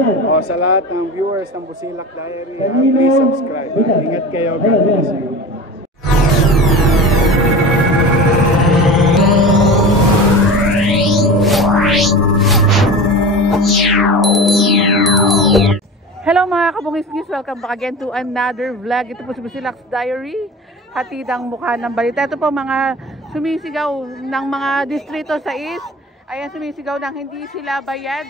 O, sa lahat ng viewers ng Busilak Diary, please subscribe. Ingat kayo. God bless you. Hello mga kabungis-ngis, welcome back again to another vlog. Ito po si Busilak's Diary, hatid ang mukha ng balita. Ito po mga sumisigaw ng mga distrito sa East. Ayan, sumisigaw ng hindi sila bayad.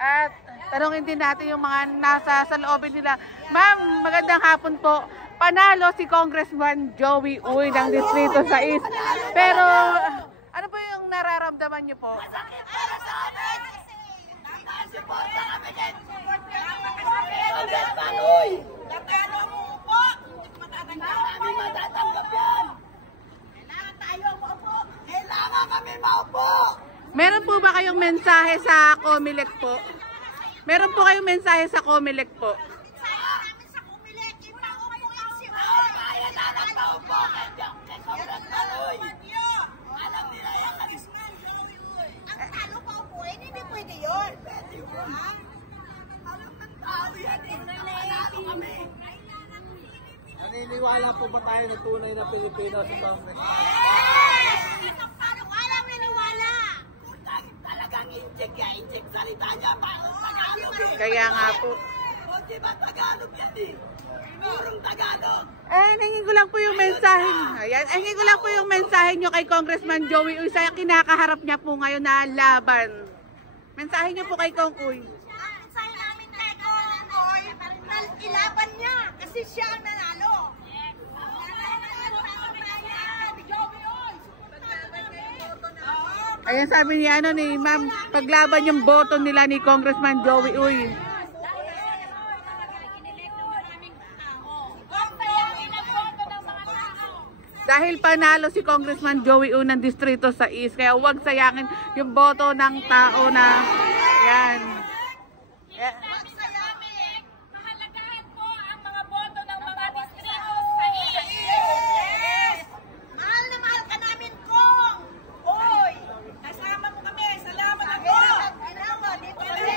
At tanongin din natin yung mga nasa sa loobin nila. Ma'am, magandang hapon po. Panalo si Congressman Joey Uy ng distrito sa East. Pero ano po yung nararamdaman niyo po? Masakit para sa amin! Nakasuporta kami din! Congressman Uy! Nakano mo po! Kami matatanggap yan! Kailangan tayo maupo! Kailangan kami maupo! Meron po ba kayong mensahe sa Comelec po? Meron po kayong mensahe sa Comelec po? Sa Comelec, ipaupo lang si Uy! Kaya na lang maupo! Kay Congressman Uy! Alam nila yan, Congressman Joey Uy! Ang talo pa upo, hindi pwede yun! Pwede yun! Alam ng tao yan, nanalo kami! Naniniwala po ba tayo na tunay na Pilipino sa Congressman? Yes! Paano walang naniwala? Talagang injek ya, injek salita niya, parang Tagalog eh. Kaya nga po. O diba Tagalog yan eh? Purong Tagalog. Hingin ko lang po yung mensahe. Ayan, hingin ko lang po yung mensahe nyo kay Congressman Joey Uy sa kinakaharap niya po ngayon na laban. Mensahe nyo po kay Kong Uy. Ang mensahe namin kay Kong Uy, ilaban niya kasi siya ang nanalo. Ayan, sabi ni ma'am, paglaban yung boto nila ni Congressman Joey Uy. Dahil panalo si Congressman Joey Uy ng distrito sa East, kaya huwag sayangin yung boto ng tao na yan. Mahalagahan po ang mga boto ng mga distrito sa East. Mahal na mahal ka namin, Kong. Uy, kasama mo kami. Salamat ako. Dito kami.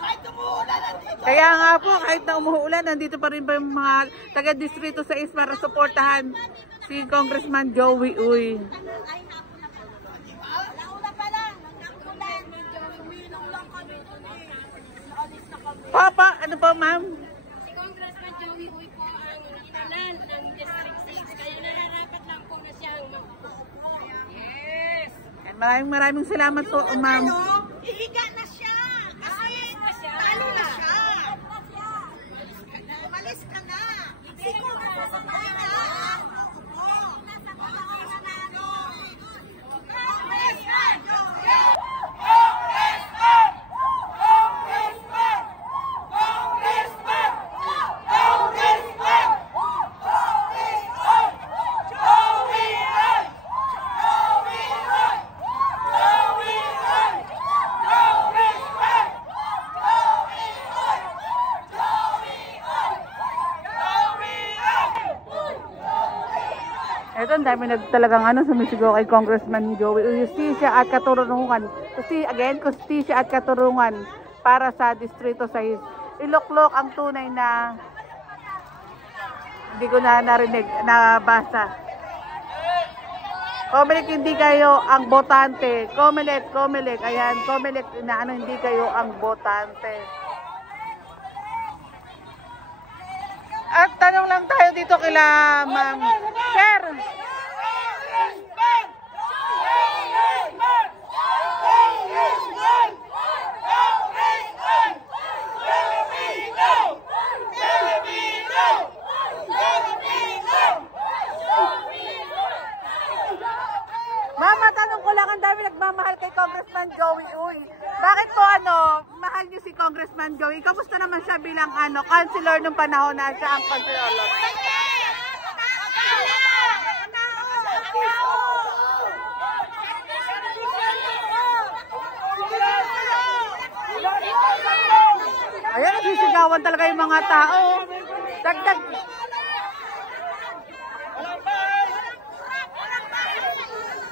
Kahit umuulan nandito. Kaya nga po, kahit na umuulan, nandito pa rin ba yung mga taga-distrito sa East para suportahan si Congressman Joey Uy. Nauna pa lang, nagkulan. Uminom lang kami doon eh. Naalis na kami. Papa, ano po ma'am? Si Congressman Joey Uy po ang natanan ng District 6, kaya nararapat lang po na siyang magpupo. Yes! Maraming salamat po ma'am. Ihiga na siya. Kasi talo na siya. Umalis ka na. Siguro sasabay na. Ito, ang dami talagang sumisigaw kay Congressman Joey Uy. Justisya at katurungan. Justisya at katurungan para sa distrito sa East. Iluklok ang tunay na hindi ko na narinig, nabasa. Comelec, hindi kayo ang botante. Comelec, ayan, Comelec na hindi kayo ang botante. At tanong lang tayo dito kila ma'am. Sir! Mama, tanong ko lang, ang dami nagmamahal kay Congressman Joey Uy. Bakit po mahal niyo si Congressman Joey? Kamusta naman siya bilang councilor nung panahon na siya ang councilor? Ayan, nasisigawan talaga yung mga tao.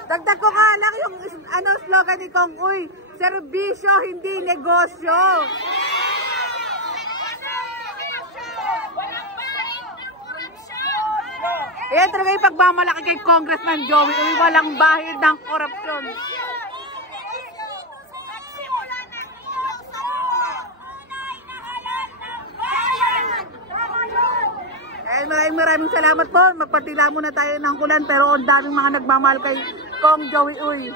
Dagdag ko nga lang yung slogan ni Kong Uy, serbisyo, hindi negosyo. Ayan talaga yung pagmamalaki kay Congressman Joey Uy, walang bahid ng korupsyon. Nagsimula ng ilaw sa tunay na halal ng bayan. Maraming salamat po. Magpatila muna tayo ng kulan pero ang daming mga nagmamahal kay Kong Joey Uy.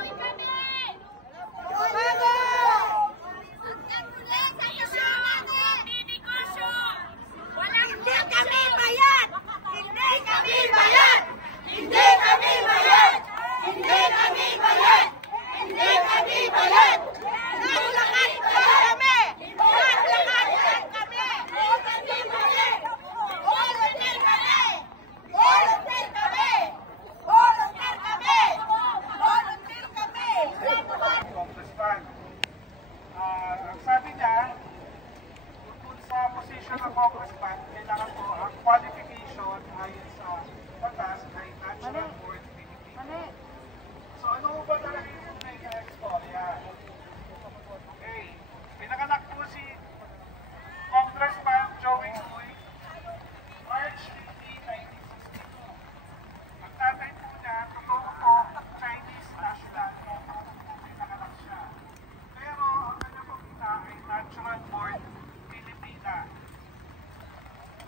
Hindi kami bayad! Hindi kami bayad! Hindi kami bayad! Hindi kami bayad! Hindi kami bayad! Lahat kami! Lahat kami! Volunteer kami! Volunteer kami! Volunteer kami! Volunteer kami! Volunteer kami! Congressman. Ang sabi niya, tungkol sa position ng congressman, kailangan po ang qualification ayon sa batas ay natural born Filipino. So ano ba talaga yung mega-exporya? Okay. Pinanganak po si Congressman Joey Uy, March 15, 1962. Ang tatay po niya, totoo po, Chinese national, pinanganak siya. Pero ang kanya pong ina ay natural born Filipina.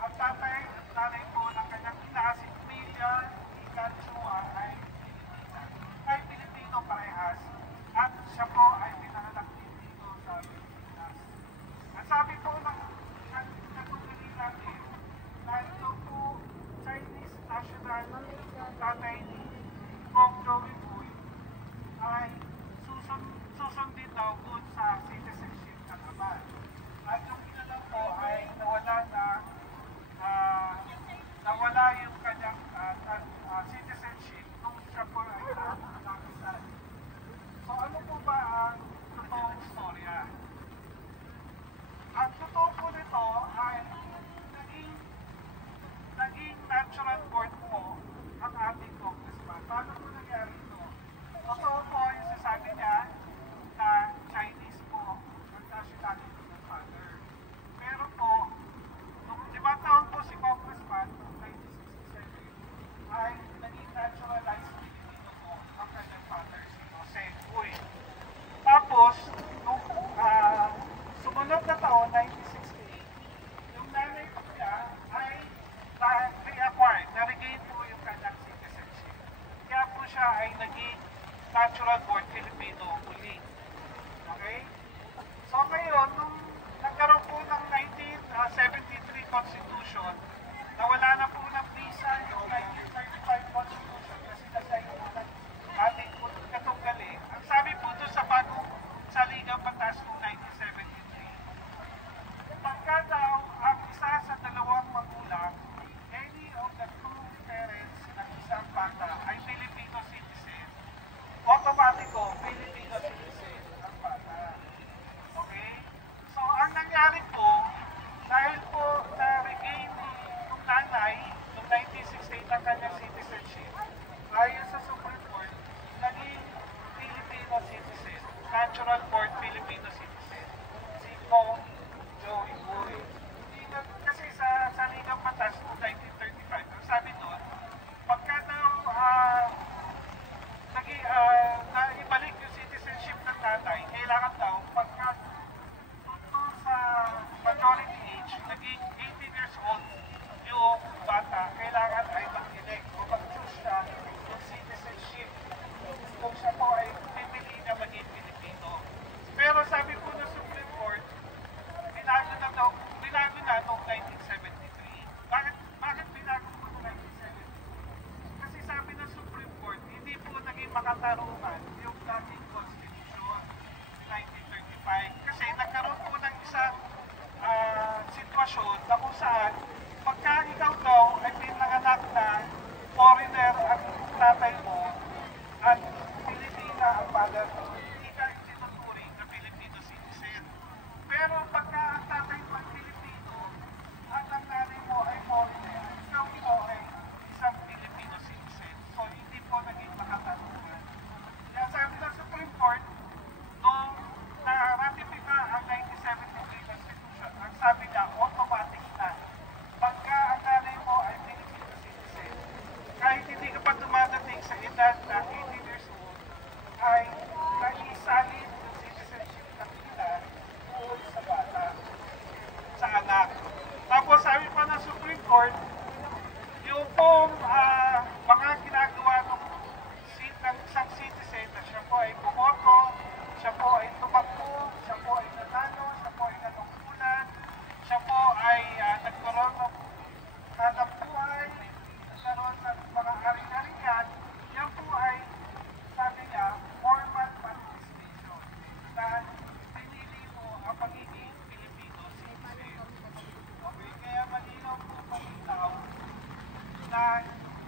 Ang tatay at nanay po ng kanyang ina, si Emilia Ikan Chua, ay Filipina. Ay Pilipino parehas. At siya po ay pinanganak dito sa Pilipinas. Ang sabi po ng natutunin natin na ito po Chinese national tatay ni Kong Joey Uy ay susundin daw dun sa citizenship ng ama. At yung ina po ay nawala yung kanyang citizenship nung siya po ay nakasal. So ano po ba ang totoong istorya? Ang totoo po nito ay naging natural born po ang ating congressman. Paano po nangyari ito? Totoo po yung sasabi niya na Chinese po ang nationality ng father. Pero po, nung 5 taon po si congressman, noong 1967, ay naging naturalized Filipino po ang kanyang father, si Jose Uy. Tapos, nung sumunod na taon, 1968, yung nanay po niya ay na-reacquired, na-regain po yung kanyang citizenship. Kaya po siya ay naging natural born Filipino muli. Okay? So ngayon, nung nagkaroon po ng 1973 Constitution, nawala na po ng visa yung 1935 Constitution kasi nasa yung ating katunggali. Ang sabi po doon sa bagong saligang batas noong 1973, pagka daw ang isa sa dalawang magulang, any of the two parents ng isang bata ay Filipino citizen, automatiko Filipino citizen ang bata. Okay? So ang nangyari po, dahil po na-regain ng nanay noong 1968 ang kanyang citizenship, ayon sa Supreme Court, naging Filipino citizen, natural born Filipino citizen, si Kong Joey Uy. Kasi sa saligang batas noong 1935, ang sabi doon, pagka daw ibalik yung citizenship ng nanay, kailangan daw pagka tungkol sa majority age, naging 18 years old yung bata, kailangan ay mag-elect o mag-choose siya yung citizenship kung siya po ay pipili na maging Pilipino. Pero sabi po ng Supreme Court, binago na noong 1973. Bakit binago po noong 1973? Kasi sabi ng Supreme Court, hindi po naging makatarungan yung dating Constitution 1935. Kasi nagkaroon po ng isang sitwasyon na kung saan pagka ikaw daw ay pinanganak na foreigner ang tatay mo at Pilipina ang father mo, hindi ka itinuturing na Filipino citizen. Pero pagka ang tatay mo ay Pilipino at ang nanay mo ay foreigner, ikaw po ay isang Filipino citizen. So hindi po naging makatarungan. Kaya sabi ng Supreme Court, nung na-ratify ang 1973 Constitution, ang sabi niya, automatic na. Pagka ang nanay mo ay Filipino citizen, ay naisalin yung citizenship ng nila doon sa bata, sa anak. Tapos sabi pa ng Supreme Court, yung pong mga ginagawa ng isang citizen na siya po ay bumoto, siya po ay tumakbo, siya po ay nanalo, siya po ay nanungkulan, siya po ay nagkaroon ng hanap buhay, nagkaroon ng mga ari-arian, yan po ay, sabi niya, formal manifestation na pinili mo ang pagiging Pilipino citizen. Okay, kaya malinaw po pagkitaw na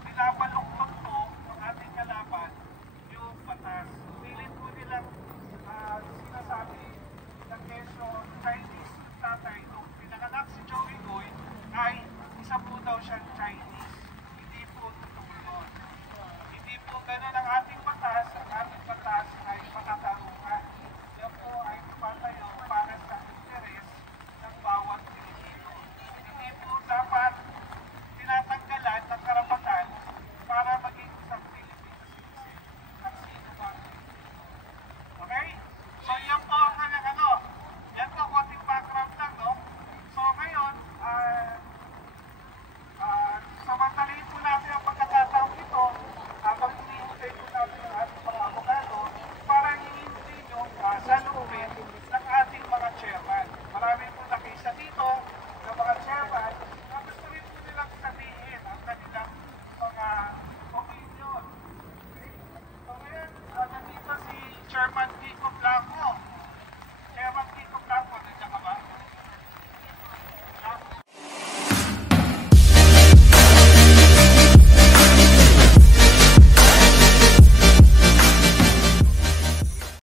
pinabaluktot po ng ating kalaban yung batas. Pilit po nilang sinasabi na keso Chinese tatay nung pinanganak si Joey Goy ay isa po daw siyang Chinese. Hindi po totoo yun. Hindi po ganun ang ating batas. Ang ating batas ay makatarungan. Yan po ay ipatayo para sa interes ng bawat Pilipino. Hindi po dapat tinatanggalan ng karapatan para maging isang Filipino citizen. At sino ba? Okay? So yan po ang yan po konting background lang, no? So ngayon, samantalahin po natin ang pagkakataong ito habang hinihintay po natin ang ating mga abogado para hihintay nyo sa lupin ng ating mga chairman. Marami po nakaisa dito ng mga chairman na gusto rin po nilang sabihin ang kanilang mga opinion. Okay? So ngayon, nandito si Chairman